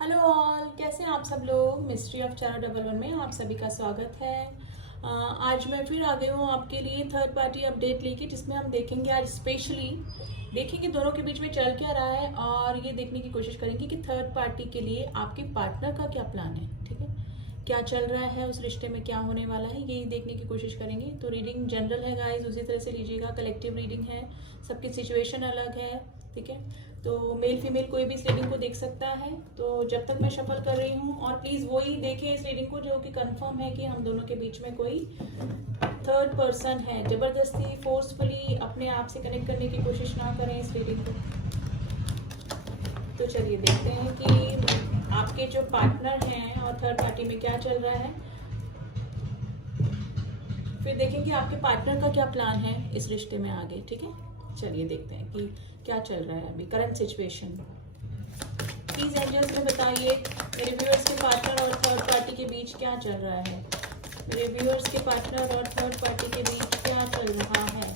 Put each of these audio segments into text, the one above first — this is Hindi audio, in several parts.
हेलो ऑल, कैसे हैं आप सब लोग। मिस्ट्री ऑफ चारा डबल वन में आप सभी का स्वागत है। आज मैं फिर आ गई हूँ आपके लिए थर्ड पार्टी अपडेट लेके, जिसमें हम देखेंगे आज स्पेशली देखेंगे दोनों के बीच में चल क्या रहा है और ये देखने की कोशिश करेंगे कि थर्ड पार्टी के लिए आपके पार्टनर का क्या प्लान है। ठीक है, क्या चल रहा है उस रिश्ते में, क्या होने वाला है, यही देखने की कोशिश करेंगे। तो रीडिंग जनरल है गाइस, उसी तरह से लीजिएगा। कलेक्टिव रीडिंग है, सबकी सिचुएशन अलग है। ठीक है, तो मेल फीमेल कोई भी इस रीडिंग को देख सकता है। तो जब तक मैं शफल कर रही हूँ, और प्लीज़ वही देखें इस रीडिंग को जो कि कंफर्म है कि हम दोनों के बीच में कोई थर्ड पर्सन है। जबरदस्ती फोर्सफुली अपने आप से कनेक्ट करने की कोशिश ना करें इस रीडिंग को। तो चलिए देखते हैं कि आपके जो पार्टनर हैं और थर्ड पार्टी में क्या चल रहा है। फिर देखेंगे आपके पार्टनर का क्या प्लान है इस रिश्ते में आगे। ठीक है, चलिए देखते हैं कि क्या चल रहा है अभी करंट सिचुएशन। प्लीज एंजल्स में बताइए मेरे व्यूअर्स के पार्टनर और थर्ड पार्टी के बीच क्या चल रहा है। मेरे व्यूअर्स के पार्टनर और थर्ड पार्टी के बीच क्या चल रहा है।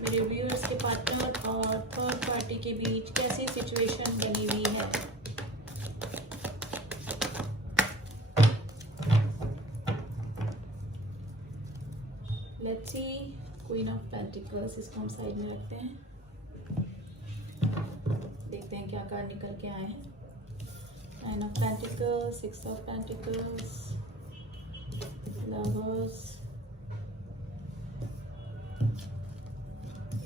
मेरे व्यूअर्स के पार्टनर और थर्ड पार्टी के बीच कैसी सिचुएशन बनी हुई है। Let's see, queen of pentacles, इसको हम साइड में रखते हैं। देखते हैं क्या कार्ड निकल के आए हैं। Nine of pentacles, six of pentacles, lovers,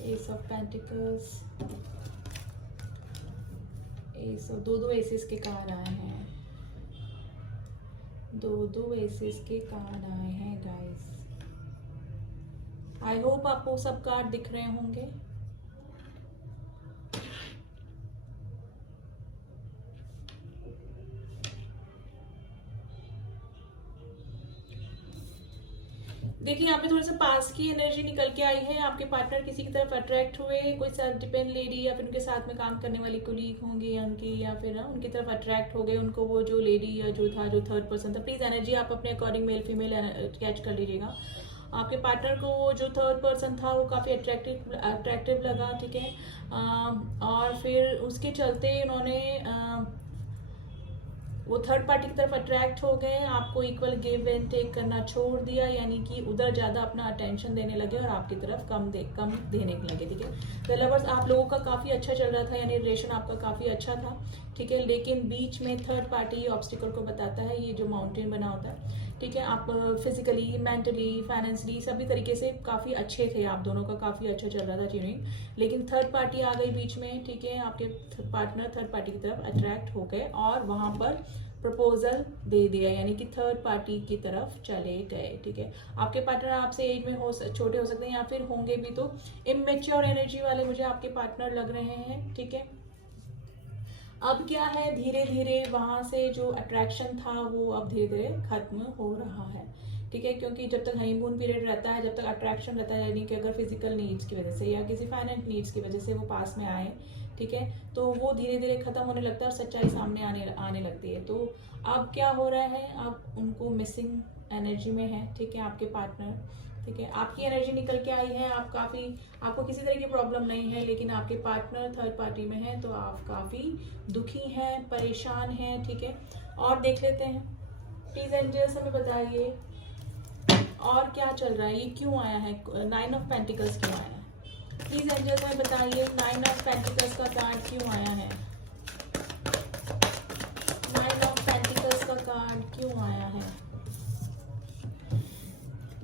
S of pentacles, S of, दो एसेस के कार्ड आए हैं। दो एसेस के कार्ड आए हैं गाइस। आई होप आपको सब कार्ड दिख रहे होंगे। देखिए यहाँ पे थोड़ा सा पास की एनर्जी निकल के आई है। आपके पार्टनर किसी की तरफ अट्रैक्ट हुए, कोई सेल्फ डिपेंड लेडी या फिर उनके साथ में काम करने वाली कोलीग होंगे या उनकी, या फिर ना उनकी तरफ अट्रैक्ट हो गए उनको वो जो लेडी या जो था, जो थर्ड पर्सन था। प्लीज एनर्जी आप अपने अकॉर्डिंग मेल फीमेल कैच कर लीजिएगा। आपके पार्टनर को वो जो थर्ड पर्सन था वो काफ़ी अट्रैक्टिव लगा। ठीक है, और फिर उसके चलते उन्होंने वो थर्ड पार्टी की तरफ अट्रैक्ट हो गए। आपको इक्वल गिव एंड टेक करना छोड़ दिया, यानी कि उधर ज़्यादा अपना अटेंशन देने लगे और आपकी तरफ कम देने लगे। ठीक है, द लवर्स, आप लोगों का काफ़ी अच्छा चल रहा था, यानी रिलेशन आपका काफ़ी अच्छा था। ठीक है, लेकिन बीच में थर्ड पार्टी ऑब्स्टिकल को बताता है, ये जो माउंटेन बना होता है। ठीक है, आप फिजिकली, मेंटली, फाइनेंशियली सभी तरीके से काफ़ी अच्छे थे, आप दोनों का काफ़ी अच्छा चल रहा था ट्यूनिंग। लेकिन थर्ड पार्टी आ गई बीच में। ठीक है, आपके पार्टनर थर्ड पार्टी की तरफ अट्रैक्ट हो गए और वहाँ पर प्रपोजल दे दिया, यानी कि थर्ड पार्टी की तरफ चले गए। ठीक है, आपके पार्टनर आपसे एज में छोटे हो सकते हैं या फिर होंगे भी, तो इमेच्योर एनर्जी वाले मुझे आपके पार्टनर लग रहे हैं। ठीक है, अब क्या है, धीरे धीरे वहां से जो अट्रैक्शन था वो अब धीरे धीरे खत्म हो रहा है। ठीक है, क्योंकि जब तक हनीमून पीरियड रहता है, जब तक अट्रैक्शन रहता है, यानी कि अगर फिजिकल नीड्स की वजह से या किसी फाइनेंस नीड्स की वजह से वो पास में आए, ठीक है, तो वो धीरे धीरे खत्म होने लगता है और सच्चाई सामने आने लगती है। तो अब क्या हो रहा है, अब उनको मिसिंग एनर्जी में है। ठीक है, आपके पार्टनर, ठीक है, आपकी एनर्जी निकल के आई है। आपको किसी तरह की प्रॉब्लम नहीं है, लेकिन आपके पार्टनर थर्ड पार्टी में है, तो आप काफ़ी दुखी हैं, परेशान हैं। ठीक है, और देख लेते हैं, प्लीज एंजल्स हमें बताइए और क्या चल रहा है, ये क्यों आया है, नाइन ऑफ पेंटिकल्स क्यों आया है। प्लीज एंजल्स हमें बताइए नाइन ऑफ पेंटिकल्स का कार्ड क्यों आया है। नाइन ऑफ पेंटिकल्स का कार्ड क्यों आया है।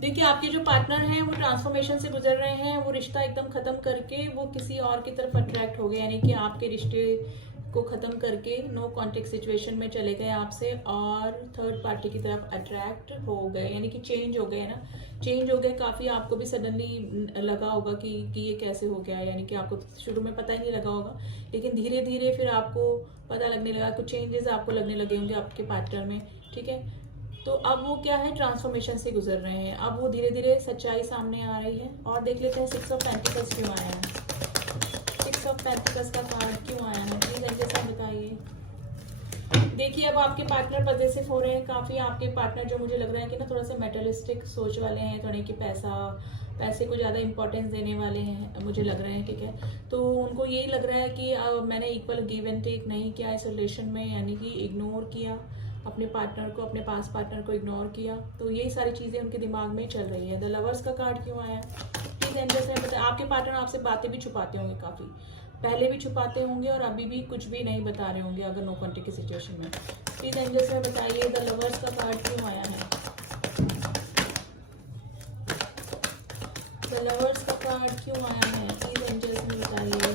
देखिए, आपके जो पार्टनर हैं वो ट्रांसफॉर्मेशन से गुजर रहे हैं। वो रिश्ता एकदम खत्म करके वो किसी और की तरफ अट्रैक्ट हो गए, यानी कि आपके रिश्ते को खत्म करके नो कॉन्टेक्ट सिचुएशन में चले गए आपसे और थर्ड पार्टी की तरफ अट्रैक्ट हो गए, यानी कि चेंज हो गए ना, चेंज हो गए काफ़ी। आपको भी सडनली लगा होगा कि ये कैसे हो गया, यानी कि आपको शुरू में पता ही नहीं लगा होगा, लेकिन धीरे धीरे फिर आपको पता लगने लगा, कुछ चेंजेस आपको लगने लगे होंगे आपके पार्टनर में। ठीक है, तो अब वो क्या है, ट्रांसफॉर्मेशन से गुजर रहे हैं। अब वो धीरे धीरे सच्चाई सामने आ रही है। और देख लेते हैं सिक्स ऑफ पेंटिकल्स क्यों आया है। सिक्स ऑफ पेंटिकल्स का कार्ड क्यों आया है, प्लीज ऐसे बताइए। देखिए, अब आपके पार्टनर पॉजिटिव हो रहे हैं काफ़ी। आपके पार्टनर जो मुझे लग रहा है कि ना थोड़ा सा मेटलिस्टिक सोच वाले हैं, थोड़े कि पैसा पैसे को ज़्यादा इंपॉर्टेंस देने वाले हैं मुझे लग रहे हैं, ठीक है। तो उनको यही लग रहा है कि मैंने इक्वल गिव एंड टेक नहीं किया इस रिलेशन में, यानी कि इग्नोर किया अपने पार्टनर को, अपने पास पार्टनर को इग्नोर किया। तो यही सारी चीज़ें उनके दिमाग में चल रही है। द लवर्स का कार्ड क्यों आया? प्लीज एंजल्स में बताया। आपके पार्टनर आपसे बातें भी छुपाते होंगे, काफ़ी पहले भी छुपाते होंगे और अभी भी कुछ भी नहीं बता रहे होंगे अगर नो कॉन्टेक्ट की सिचुएशन में। प्लीज एंजल्स में बताइए द लवर्स का कार्ड क्यों आया है? द लवर्स का कार्ड क्यों आया है? प्लीज एंजल्स में बताइए।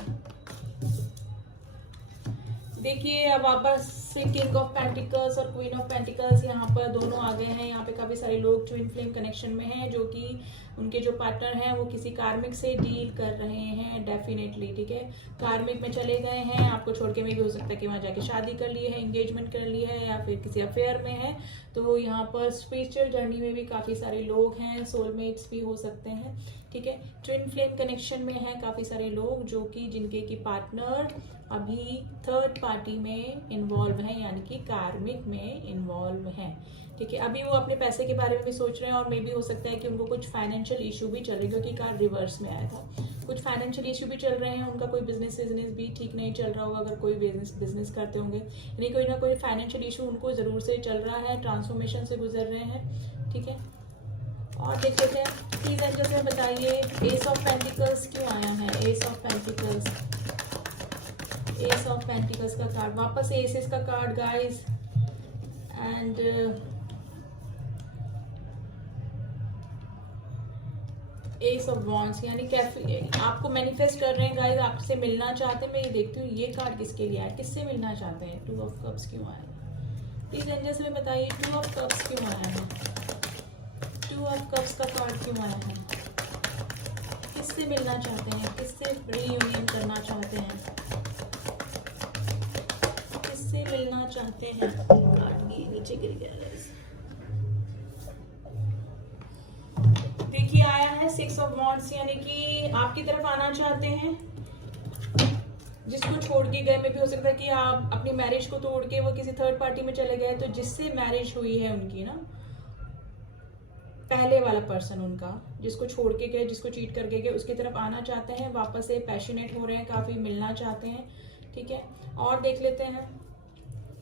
देखिए अब वापस से किंग ऑफ पेंटिकल्स और क्वीन ऑफ पेंटिकल्स यहाँ पर दोनों आ गए हैं। यहाँ पे काफी सारे लोग ट्विन फ्लेम कनेक्शन में हैं, जो कि उनके जो पार्टनर हैं वो किसी कार्मिक से डील कर रहे हैं डेफिनेटली, ठीक है। कार्मिक में चले गए हैं, आपको छोड़ के में भी हो सकता है कि वहाँ जाके शादी कर ली है, एंगेजमेंट कर ली है, या फिर किसी अफेयर में है। तो यहाँ पर स्पिरिचुअल जर्नी में भी काफी सारे लोग हैं, सोलमेट्स भी हो सकते हैं, ठीक है। ट्विन फ्लेम कनेक्शन में है काफी सारे लोग, जो कि जिनके की पार्टनर अभी थर्ड पार्टी में इन्वॉल्व है, यानी कि कार्मिक में इन्वॉल्व है, ठीक है। अभी वो अपने पैसे के बारे में भी सोच रहे हैं और मे भी हो सकता है कि उनको कुछ फाइनेंशियल इशू भी चल रहे हैं, क्योंकि कार्ड रिवर्स में आया था। कुछ फाइनेंशियल इशू भी चल रहे हैं, उनका कोई बिजनेस भी ठीक नहीं चल रहा होगा, अगर कोई बिजनेस करते होंगे, यानी कोई ना कोई फाइनेंशियल इशू उनको जरूर से चल रहा है, ट्रांसफॉर्मेशन से गुजर रहे हैं, ठीक है। और देख लेते हैं प्लीज एंजल्स में बताइए एस ऑफ पेंटिकल्स क्यों आया है? S of pentacles, S of pentacles का कार्ड, वापस एसेस का card guys, and S of wands, यानी कैफे आपको मैनिफेस्ट कर रहे हैं गाइस, आपसे मिलना चाहते हैं। मैं ये देखती हूँ ये कार्ड किसके लिए आया, किससे मिलना चाहते हैं? टू ऑफ कप्स क्यों आया? प्लीज एंजल्स में बताइए टू ऑफ कप्स क्यों आया है? टू ऑफ कप्स का कार्ड क्यों आया है? किससे मिलना चाहते हैं, किससे रीयूनियन करना चाहते हैं, किससे मिलना चाहते हैं? कार्ड नीचे गिर गया गाइस। देखिए आया है सिक्स ऑफ वॉन्ड्स, यानी कि आपकी तरफ आना चाहते हैं, जिसको छोड़ के गए। में भी हो सकता है कि आप अपनी मैरिज को तोड़ के वो किसी थर्ड पार्टी में चले गए, तो जिससे मैरिज हुई है उनकी ना, पहले वाला पर्सन उनका, जिसको छोड़ के गए, जिसको चीट करके गए, उसकी तरफ आना चाहते हैं, वापस से पैशनेट हो रहे हैं, काफी मिलना चाहते हैं, ठीक है। और देख लेते हैं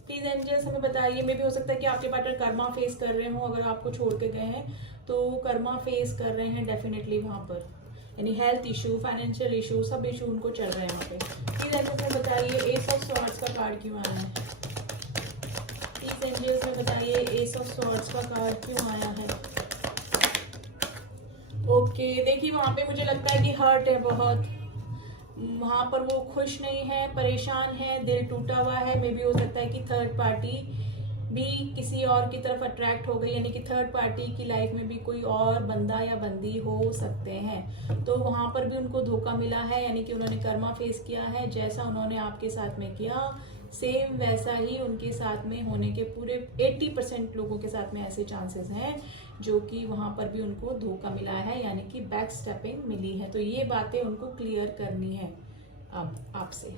प्लीज एंजल्स हमें बताइए। में भी हो सकता है कि आपके पार्टनर कर्मा फेस कर रहे हो, अगर आपको छोड़ के गए हैं तो कर्मा फेस कर रहे हैं डेफिनेटली वहां पर, यानी हेल्थ इशू, फाइनेंशियल इशू, सब इशू उनको चल रहे हैं वहाँ पे। प्लीज एंजल्स में बताइए एस ऑफ स्वॉर्ड्स का कार्ड क्यों आया है? प्लीज एंजल्स में बताइए एस ऑफ स्वॉर्ड्स का कार्ड क्यों आया है? ओके देखिए वहां पे मुझे लगता है कि हर्ट है बहुत, वहां पर वो खुश नहीं है, परेशान है, दिल टूटा हुआ है। मे भी हो सकता है कि थर्ड पार्टी भी किसी और की तरफ अट्रैक्ट हो गई, यानी कि थर्ड पार्टी की लाइफ में भी कोई और बंदा या बंदी हो सकते हैं। तो वहां पर भी उनको धोखा मिला है, यानी कि उन्होंने कर्मा फेस किया है, जैसा उन्होंने आपके साथ में किया सेम वैसा ही उनके साथ में होने के पूरे 80% लोगों के साथ में ऐसे चांसेस हैं, जो कि वहां पर भी उनको धोखा मिला है, यानी कि बैक स्टेपिंग मिली है। तो ये बातें उनको क्लियर करनी है अब आपसे।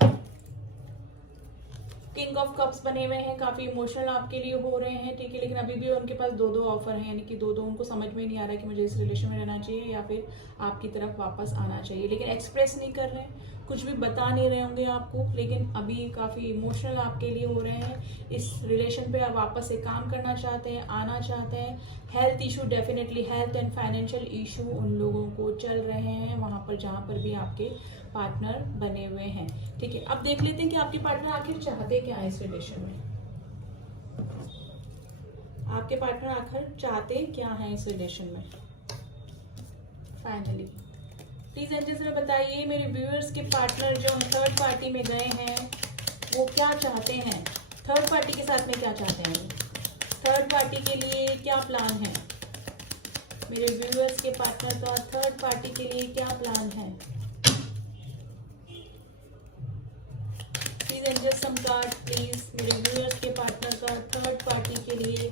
किंग ऑफ कप्स बने हुए हैं, काफी इमोशनल आपके लिए हो रहे हैं, ठीक है। लेकिन अभी भी उनके पास दो दो ऑफर है, यानी कि दो दो उनको समझ में नहीं आ रहा है कि मुझे इस रिलेशन में रहना चाहिए या फिर आपकी तरफ वापस आना चाहिए, लेकिन एक्सप्रेस नहीं कर रहे हैं, कुछ भी बता नहीं रहे होंगे आपको, लेकिन अभी काफी इमोशनल आपके लिए हो रहे हैं। इस रिलेशन पे आप वापस से काम करना चाहते हैं, आना चाहते हैं। Health issue definitely, health and financial issue उन लोगों को चल रहे हैं वहां पर जहां पर भी आपके पार्टनर बने हुए हैं, ठीक है। अब देख लेते हैं कि आपके पार्टनर आखिर चाहते क्या है इस रिलेशन में। आपके पार्टनर आखिर चाहते क्या है इस रिलेशन में फाइनली। प्लीज एंजल्स में बताइए मेरे व्यूअर्स के पार्टनर जो थर्ड पार्टी में गए हैं वो क्या चाहते हैं, थर्ड पार्टी के साथ में क्या चाहते हैं, थर्ड पार्टी के लिए क्या प्लान है, मेरे व्यूअर्स के पार्टनर का थर्ड पार्टी के लिए क्या प्लान है। Please angel some card please, मेरे व्यूअर्स के पार्टनर का थर्ड पार्टी के लिए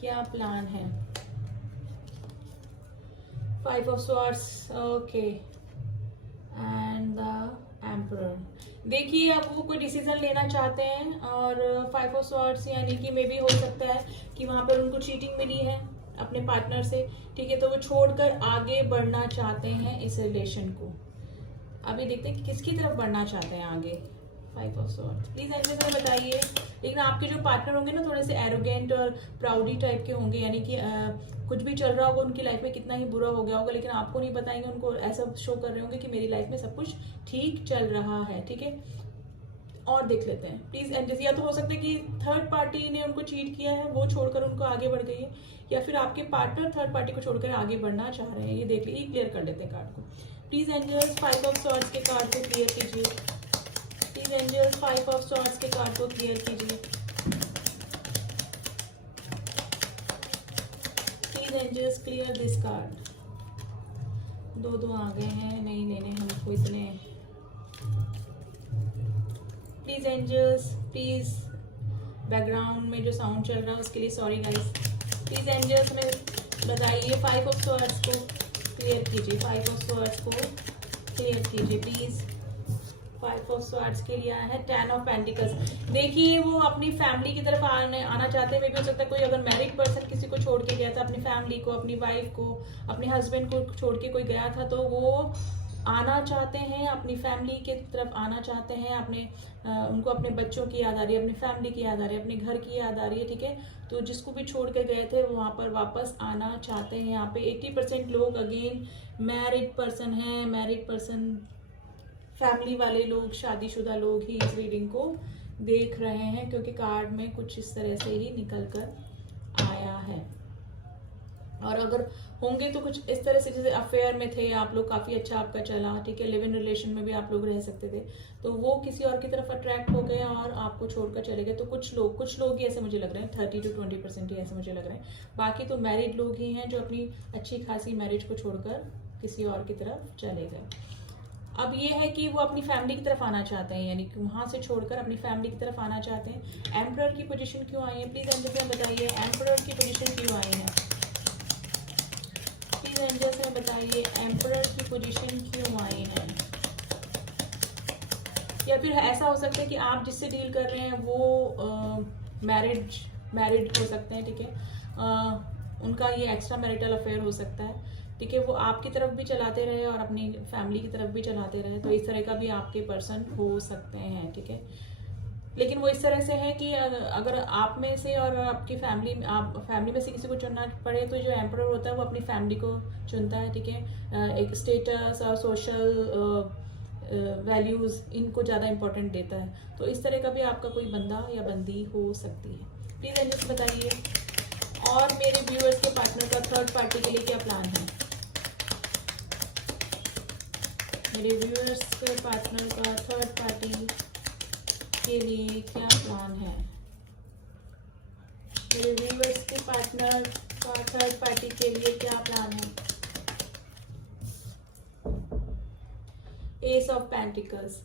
क्या प्लान है। 5 of swords, okay, and the emperor. देखिए अब वो कोई डिसीजन लेना चाहते हैं, और 5 of swords यानी कि मे भी हो सकता है कि वहां पर उनको चीटिंग मिली है, अपने पार्टनर से, ठीक है, तो वो छोड़कर आगे बढ़ना चाहते हैं इस रिलेशन को। अभी देखते हैं कि किसकी तरफ बढ़ना चाहते हैं आगे। 5 ऑफ सॉर्ड्स, प्लीज एंड में बताइए। लेकिन आपके जो पार्टनर होंगे ना थोड़े से एरोगेंट और प्राउडी टाइप के होंगे, यानी कि कुछ भी चल रहा होगा उनकी लाइफ में, कितना ही बुरा हो गया होगा, लेकिन आपको नहीं बताएंगे, उनको ऐसा शो कर रहे होंगे कि मेरी लाइफ में सब कुछ ठीक चल रहा है, ठीक है। और देख लेते हैं प्लीज एंड, या तो हो सकता है कि थर्ड पार्टी ने उनको चीट किया है, वो छोड़कर उनको आगे बढ़ गई है, या फिर आपके पार्टनर थर्ड पार्टी को छोड़कर आगे बढ़ना चाह रहे हैं। ये देख लीजिए, क्लियर कर लेते हैं कार्ड को। प्लीज एंजल्स 5 ऑफ सॉर्ड्स के कार्ड को क्लियर कीजिए। प्लीज एंजल्स 5 ऑफ सॉर्ड्स के कार्ड को क्लियर कीजिए। Please angels clear this card. दो आ गए हैं, नहीं हमको इतने। प्लीज एंजल्स, प्लीज बैकग्राउंड में जो साउंड चल रहा है उसके लिए सॉरी गाइस। प्लीज एंजल्स में बताइए 5 ऑफ सॉर्ड्स को क्लियर कीजिए, 5 ऑफ सॉर्ड्स को क्लियर कीजिए प्लीज। 5 ऑफ सॉर्ड्स के लिए आया है 10 ऑफ पेंटिकल्स। देखिए वो अपनी फैमिली की तरफ आना चाहते हैं। मे भी हो सकता है कोई अगर मैरिड पर्सन किसी को छोड़ के गया था, अपनी फैमिली को, अपनी वाइफ को, अपने हस्बैंड को छोड़ के कोई गया था, तो वो आना चाहते हैं, अपनी फैमिली के तरफ आना चाहते हैं। अपने उनको अपने बच्चों की याद आ रही है, अपनी फैमिली की याद आ रही है, अपने घर की याद आ रही है, ठीक है। तो जिसको भी छोड़ के गए थे वो वहाँ पर वापस आना चाहते हैं। यहाँ पे 80% लोग अगेन मैरिड पर्सन हैं, मैरिड पर्सन, फैमिली वाले लोग, शादीशुदा लोग ही इस रीडिंग को देख रहे हैं, क्योंकि कार्ड में कुछ इस तरह से ही निकल कर आया है। और अगर होंगे तो कुछ इस तरह से, जैसे अफेयर में थे आप लोग, काफी अच्छा आपका चला, ठीक है, लिव इन रिलेशन में भी आप लोग रह सकते थे, तो वो किसी और की तरफ अट्रैक्ट हो गए और आपको छोड़कर चले गए। तो कुछ लोग ही ऐसे मुझे लग रहे हैं, 30 to 20% ही ऐसे मुझे लग रहे हैं। बाकी तो मैरिड लोग ही हैं जो अपनी अच्छी खासी मैरिज को छोड़कर किसी और की तरफ चले गए। अब ये है कि वो अपनी फैमिली की तरफ आना चाहते हैं, यानी कि वहां से छोड़कर अपनी फैमिली की तरफ आना चाहते हैं। एम्परर की पोजीशन क्यों आई है प्लीज एंजल्स में बताइए, एम्परर की पोजीशन क्यों आई है प्लीज एंजल्स में बताइए, एम्परर की पोजीशन क्यों आई है। या फिर ऐसा हो सकता है कि आप जिससे डील कर रहे हैं वो मैरिड हो सकते हैं, ठीक है, उनका ये एक्स्ट्रा मैरिटल अफेयर हो सकता है, ठीक है। वो आपकी तरफ भी चलाते रहे और अपनी फैमिली की तरफ भी चलाते रहे, तो इस तरह का भी आपके पर्सन हो सकते हैं, ठीक है। लेकिन वो इस तरह से है कि अगर आप में से और आपकी फैमिली में से किसी को चुनना पड़े, तो जो एम्परर होता है वो अपनी फैमिली को चुनता है, ठीक है। एक स्टेटस और सोशल वैल्यूज, इनको ज़्यादा इंपॉर्टेंट देता है। तो इस तरह का भी आपका कोई बंदा या बंदी हो सकती है। प्लीज एंजल्स बताइए, और मेरे व्यूअर्स के पार्टनर का थर्ड पार्टी के लिए क्या प्लान है। मेरे व्यूअर्स के पार्टनर का थर्ड पार्टी के लिए क्या प्लान है। मेरे व्यूअर्स के पार्टनर का थर्ड पार्टी के लिए क्या प्लान है। S of pentacles.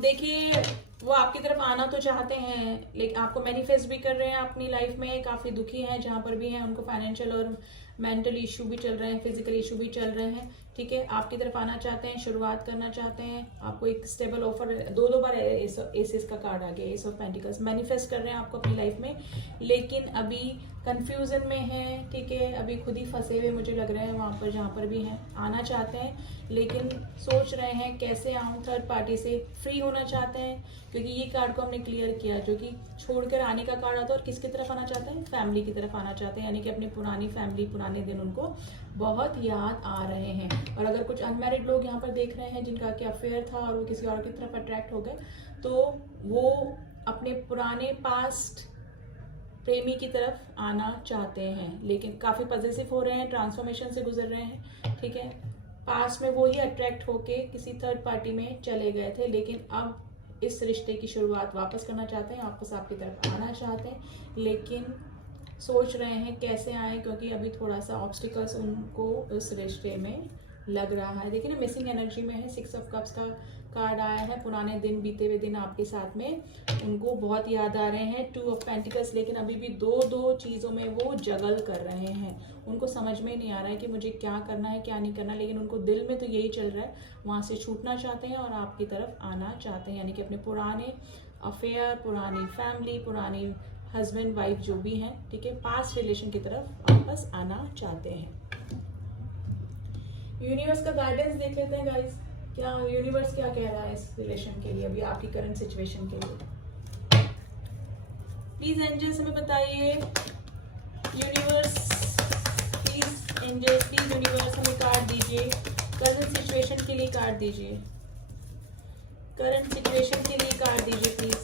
देखिए वो आपकी तरफ आना तो चाहते हैं, लेकिन आपको मैनिफेस्ट भी कर रहे हैं अपनी लाइफ में, काफ़ी दुखी हैं जहाँ पर भी हैं, उनको फाइनेंशियल और मेंटल इशू भी चल रहे हैं, फिजिकल इशू भी चल रहे हैं, ठीक है। आपकी तरफ आना चाहते हैं, शुरुआत करना चाहते हैं, आपको एक स्टेबल ऑफर, दो बार एसेस का कार्ड आ गया, एस ऑफ पेंटिकल्स। मैनिफेस्ट कर रहे हैं आपको अपनी लाइफ में, लेकिन अभी कंफ्यूजन में है, ठीक है, अभी खुद ही फंसे हुए मुझे लग रहे हैं वहाँ पर जहाँ पर भी हैं। आना चाहते हैं लेकिन सोच रहे हैं कैसे आऊँ, थर्ड पार्टी से फ्री होना चाहते हैं, क्योंकि ये कार्ड को हमने क्लियर किया, जो कि छोड़कर आने का कार्ड आता है। और किसकी तरफ आना चाहते हैं, फैमिली की तरफ आना चाहते हैं, यानी कि अपनी पुरानी फैमिली, पुराने दिन उनको बहुत याद आ रहे हैं। और अगर कुछ अनमैरिड लोग यहाँ पर देख रहे हैं जिनका क्या अफेयर था और वो किसी और की तरफ अट्रैक्ट हो गए, तो वो अपने पुराने पास्ट प्रेमी की तरफ आना चाहते हैं, लेकिन काफ़ी पॉजिटिव हो रहे हैं, ट्रांसफॉर्मेशन से गुजर रहे हैं, ठीक है। पास्ट में वो ही अट्रैक्ट होके किसी थर्ड पार्टी में चले गए थे, लेकिन अब इस रिश्ते की शुरुआत वापस करना चाहते हैं, वापस आपकी तरफ आना चाहते हैं, लेकिन सोच रहे हैं कैसे आए, क्योंकि अभी थोड़ा सा ऑब्स्टिकल्स उनको उस रिश्ते में लग रहा है। देखिए ना, मिसिंग एनर्जी में है, 6 ऑफ कप्स का कार्ड आया है। पुराने दिन, बीते हुए दिन आपके साथ में उनको बहुत याद आ रहे हैं। 2 ऑफ पेंटिकल्स, लेकिन अभी भी दो चीज़ों में वो जगल कर रहे हैं, उनको समझ में नहीं आ रहा है कि मुझे क्या करना है क्या नहीं करना, लेकिन उनको दिल में तो यही चल रहा है, वहाँ से छूटना चाहते हैं और आपकी तरफ आना चाहते हैं, यानी कि अपने पुराने अफेयर, पुरानी फैमिली, पुरानी हस्बैंड वाइफ जो भी हैं, ठीक है, पास्ट रिलेशन की तरफ वापस आना चाहते हैं। यूनिवर्स का गाइडेंस देख लेते हैं गाइस, क्या यूनिवर्स क्या कह रहा है इस रिलेशन के लिए, अभी आपकी करंट सिचुएशन के लिए। प्लीज एंजल्स हमें बताइए, universe please, angels please, universe हमें कार्ड दीजिए, करंट सिचुएशन के लिए कार्ड दीजिए, करंट सिचुएशन के लिए कार्ड दीजिए प्लीज,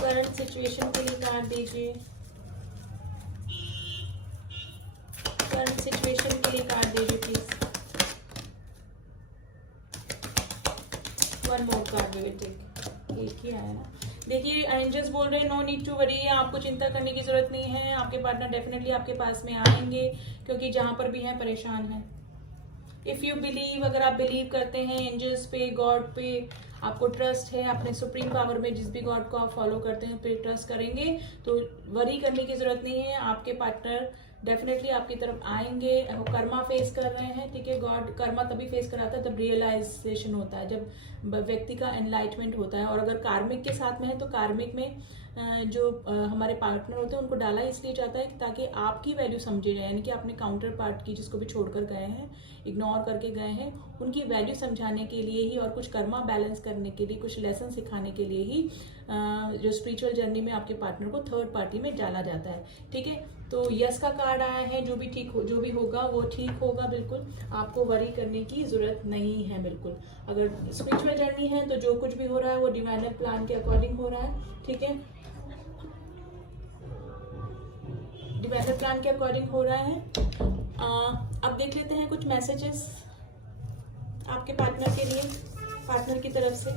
करंट सिचुएशन के लिए कार्ड दीजिए, करंट सिचुएशन के लिए कार्ड दीजिए please. One more card we will take, एक ही आया ना। देखिए एंजल्स बोल रहे हैं नो नीड टू वरी, आपको चिंता करने की जरूरत नहीं है, आपके पार्टनर डेफिनेटली आपके पास में आएंगे, क्योंकि जहां पर भी हैं परेशान हैं। इफ यू बिलीव, अगर आप बिलीव करते हैं एंजल्स पे, गॉड पे, आपको ट्रस्ट है अपने सुप्रीम पावर में, जिस भी गॉड को आप फॉलो करते हैं पे ट्रस्ट करेंगे, तो वरी करने की जरूरत नहीं है। आपके पार्टनर डेफिनेटली आपकी तरफ आएंगे। वो कर्मा फेस कर रहे हैं, ठीक है, गॉड कर्मा तभी फेस कराता है तब रियलाइजेशन होता है, जब व्यक्ति का एनलाइटमेंट होता है। और अगर कार्मिक के साथ में है तो कार्मिक में जो हमारे पार्टनर होते हैं उनको डाला इसलिए जाता है ताकि आपकी वैल्यू समझी जाए, यानी कि अपने काउंटर पार्ट की, जिसको भी छोड़कर गए हैं, इग्नोर करके गए हैं, उनकी वैल्यू समझाने के लिए ही और कुछ कर्मा बैलेंस करने के लिए, कुछ लेसन सिखाने के लिए ही जो स्पिरिचुअल जर्नी में आपके पार्टनर को थर्ड पार्टी में डाला जाता है, ठीक है। तो यस का कार्ड आया है, जो भी ठीक हो, जो भी होगा वो ठीक होगा, बिल्कुल आपको वरी करने की जरूरत नहीं है। बिल्कुल अगर स्पिरिचुअल जर्नी है तो जो कुछ भी हो रहा है वो डिवाइनल प्लान के अकॉर्डिंग हो रहा है, ठीक है, डिवाइनल प्लान के अकॉर्डिंग हो रहा है। अब देख लेते हैं कुछ मैसेजेस आपके पार्टनर के लिए, पार्टनर की तरफ से।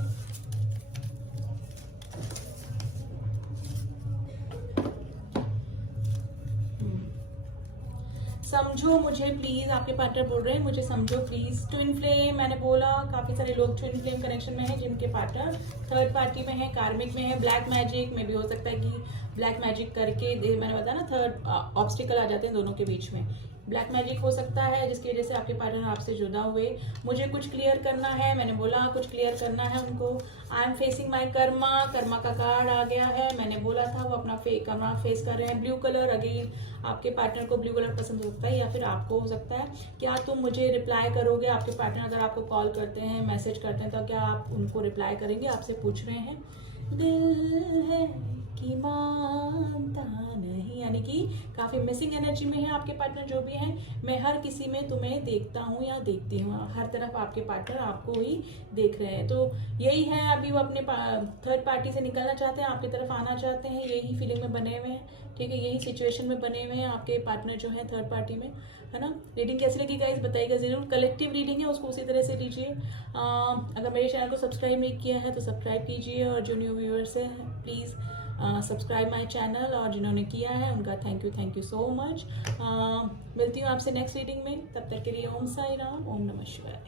समझो मुझे प्लीज, आपके पार्टनर बोल रहे हैं मुझे समझो प्लीज। ट्विन फ्लेम, मैंने बोला काफी सारे लोग ट्विन फ्लेम कनेक्शन में हैं जिनके पार्टनर थर्ड पार्टी में है, कार्मिक में है, ब्लैक मैजिक में भी हो सकता है कि ब्लैक मैजिक करके, मैंने बताया ना थर्ड ऑब्स्टिकल आ जाते हैं दोनों के बीच में, ब्लैक मैजिक हो सकता है जिसकी वजह से आपके पार्टनर आपसे जुदा हुए। मुझे कुछ क्लियर करना है, मैंने बोला कुछ क्लियर करना है उनको। आई एम फेसिंग माई कर्मा, कर्मा का कार्ड आ गया है, मैंने बोला था वो अपना कर्मा फेस कर रहे हैं। ब्लू कलर, अगेन आपके पार्टनर को ब्लू कलर पसंद हो सकता है या फिर आपको हो सकता है। क्या तुम मुझे रिप्लाई करोगे? आपके पार्टनर अगर आपको कॉल करते हैं, मैसेज करते हैं, तो क्या आप उनको रिप्लाई करेंगे? आपसे पूछ रहे हैं। दिल है कि मानता नहीं, यानी कि काफी मिसिंग एनर्जी में है आपके पार्टनर जो भी हैं। मैं हर किसी में तुम्हें देखता हूँ या देखती हूँ, हर तरफ आपके पार्टनर आपको ही देख रहे हैं। तो यही है, अभी वो अपने थर्ड पार्टी से निकलना चाहते हैं, आपकी तरफ आना चाहते हैं, यही फीलिंग में बने हुए हैं, ठीक है, यही सिचुएशन में बने हुए हैं आपके पार्टनर जो है थर्ड पार्टी में, है ना। रीडिंग कैसी लगी गाइस बताइएगा जरूर। कलेक्टिव रीडिंग है, उसको उसी तरह से लीजिए। अगर मेरे चैनल को सब्सक्राइब नहीं किया है तो सब्सक्राइब कीजिए, और जो न्यू व्यूअर्स है प्लीज़ सब्सक्राइब माय चैनल, और जिन्होंने किया है उनका थैंक यू सो मच। मिलती हूँ आपसे नेक्स्ट रीडिंग में, तब तक के लिए ओम साई राम, ओम नमः शिवाय।